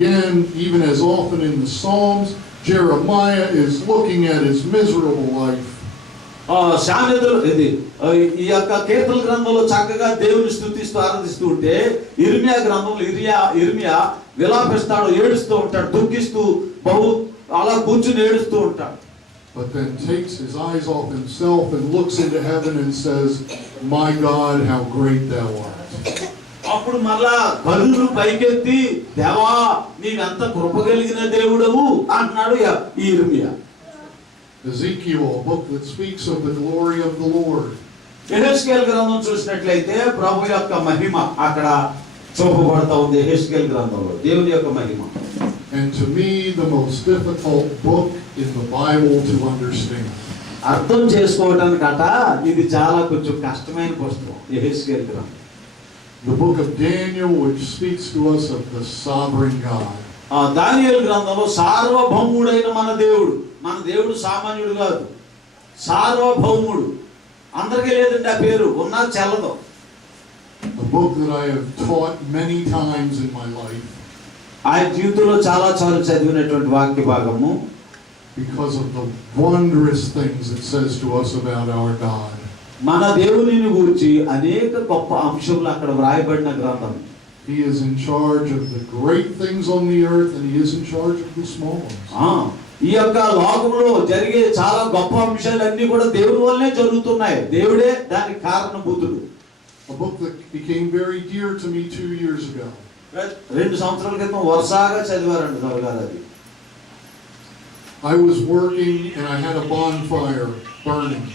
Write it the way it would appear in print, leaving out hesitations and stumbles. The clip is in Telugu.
Again, even as often in the Psalms, Jeremiah is looking at his miserable life. సామెతలు ఇది ఈ యొక్క కీర్తన గ్రంథంలో చక్కగా దేవుని స్తుతిస్తూ ఆరాధిస్తూ ఉంటే ఇర్మియా గ్రంథంలో ఇర్మియా విలాపిస్తాడు, ఏడుస్తూ ఉంటాడు, దుఃఖిస్తూ అలా కూర్చుని ఏడుస్తూ ఉంటాడు. But then takes his eyes off himself and looks into heaven and says, "My God, how great thou art." అప్పుడు మళ్ళా కళ్ళు పైకెత్తి, దేవా నీవెంత కృప కలిగిన దేవుడవు అంటున్నాడు ఈ ఇర్మియా. Ezekiel, a book that speaks of the glory of the Lord. యెహెజ్కేలు గ్రంథం చూసినట్లయితే ప్రభు యొక్క మహిమ అక్కడ చూపబడతా ఉంది. యెహెజ్కేలు గ్రంథంలో దేవుని యొక్క మహిమ. And to me, the most difficult book in the Bible to understand. అర్థం చేసుకోవడానికట ఇది చాలా కొంచెం కష్టమైన పుస్తకం యెహెజ్కేలు గ్రంథం. The book of Daniel, which speaks to us of the sovereign God. దానియేలు గ్రంథంలో సార్వభౌముడైన మన దేవుడు సామాన్యుడు కాదు, సార్వభౌముడు. అందరికీ లేదండి ఆ పేరు, ఉన్నా చెల్లదు. A book that I have taught many times in my life. ఆయన జీవితంలో చాలా చదివినటువంటి వాక్య భాగము. Because of the wondrous things it says to us about our God. మన దేవునిని గురించి అనేక గొప్ప అంశములు అక్కడ వ్రాయబడిన గ్రంథం. He is in charge of the great things on the earth and he is in charge of the small ones. ఈ యొక్క లోకంలో జరిగే చాలా గొప్ప అంశాలన్నీ కూడా దేవుని వల్లనే జరుగుతున్నాయి. దేవుడే దానికి కారణభూతుడు. A book that became very dear to me 2 years ago. 2 సంవత్సరాల క్రితం వరుసగా చదివారండి గారు అది. I was working and I had a bonfire burning.